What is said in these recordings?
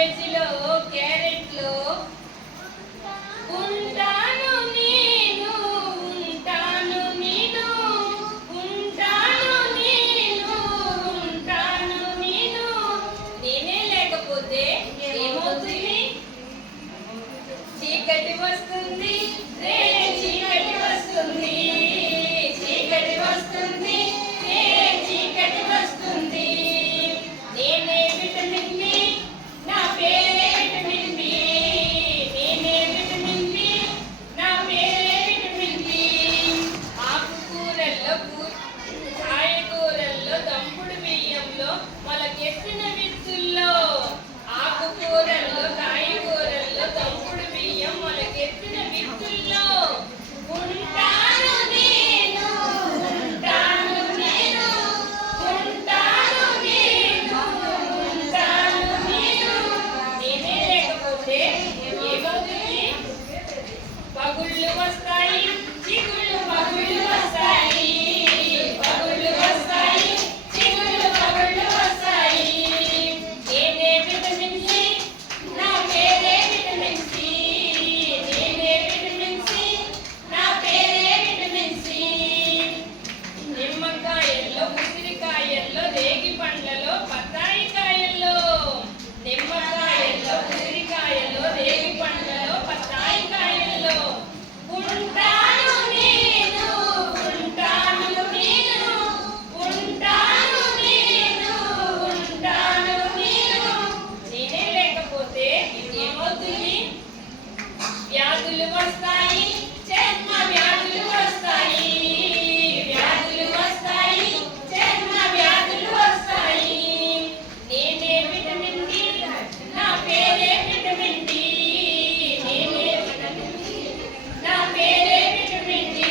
క్యాబేజీలో క్యారెట్లో ఉంటాను నేను ఉంటాను నేను ఉంటాను నేను ఉంటాను నేను నేనే లేకపోతే ఏమవుతుంది? చీకటి వస్తుంది రే చీకటి వస్తుంది చీకటి వస్తుంది రే చీకటి వస్తుంది నేనే విటమిన్ బి నా పేరే విటమిన్ బి నేనే విటమిన్ బి నా పేరే విటమిన్ బి ఆకుకూరల్లో కాయగూరల్లో దంపుడు బియ్యంలో మొలకెత్తిన విత్తుల్లో ఆకుకూరల్లో కాయగూరల్లో దంపుడు బియ్యం మొలకెత్తిన విత్తుల్లో ఉంటాను నేను ఉంటాను నేను ఉంటాను నేను ఉంటాను నేను నేనే లేకపోతే ఏమవుతుంది? పగుళ్ళు వస్తాయి చిగుళ్ళు పగుళ్ళు వస్తాయి పగుళ్ళు వస్తాయి చిగుళ్ళు పగుళ్ళు వస్తాయి నేనే విటమిన్ సి నా పేరే విటమిన్ సి నేనే విటమిన్ సి నా పేరే విటమిన్ సి నిమ్మకాయల్లో ఉసిరికాయల్లో రేగి పండ్లలో బత్తాయి కాయల్లో నిమ్మకాయల్లో ఉసిరికాయల్లో రేగి పండ్లలో బత్తాయి కాయల్లో ఉంటాను నేను ఉంటాను నేను ఉంటాను నేను ఉంటాను నేను నేనే లేకపోతే ఏమవుతుంది? వ్యాధులు వస్తాయి చర్మ వ్యాధులు వస్తాయి వ్యాధులు వస్తాయి చర్మ వ్యాధులు వస్తాయి నేనే విటమిన్ డి నా పేరే విటమిన్ డి నేనే విటమిన్ డి నా పేరే విటమిన్ డి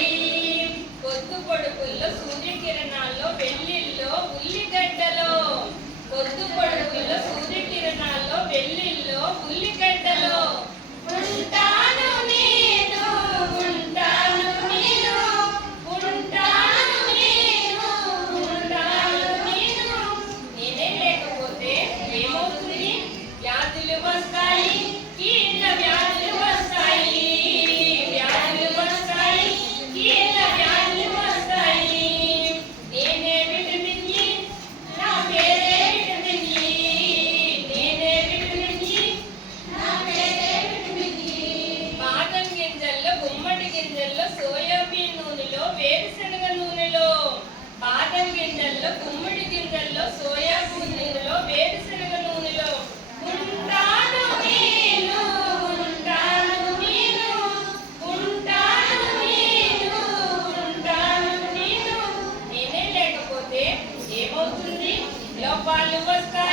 పొద్దు పొడుపుల్లో సూర్యకిరణాల్లో వెల్లిల్లో ఉల్లిగడ్డలో పొద్దు పొడుపుల్లో సూర్యకిరణాల్లో వెల్లిల్లో ఉల్లిగడ్డలో ఉంటాను నేను ఉంటాను నేను ఉంటాను నేను ఉంటాను నేను నేనే లేకపోతే ఏమవుతుంది? వ్యాధులు వస్తాయి కీళ్ళ వ్యాధులు వస్తాయి వ్యాధులు వస్తాయి కీళ్ళ వ్యాధులు వస్తాయి నేనే విటమిన్ ఇ నా పేరే విటమిన్ ఇ నేనే విటమిన్ ఇ నా పేరే విటమిన్ ఇ బాదం గింజల్లో గుమ్మడి గింజల్లో సోయాబీన్ నూనెలో వేరుశనగ నూనెలో బాదం గింజల్లో గుమ్మడి గింజల్లో సోయాబీన్ నూనెలో వేరుశనగ నూనెలో ఉంటాను నేను ఉంటాను నేను ఉంటాను నేను ఉంటాను నేను నేనే లేకపోతే ఏమవుతుంది? లోపాలు వస్తాయి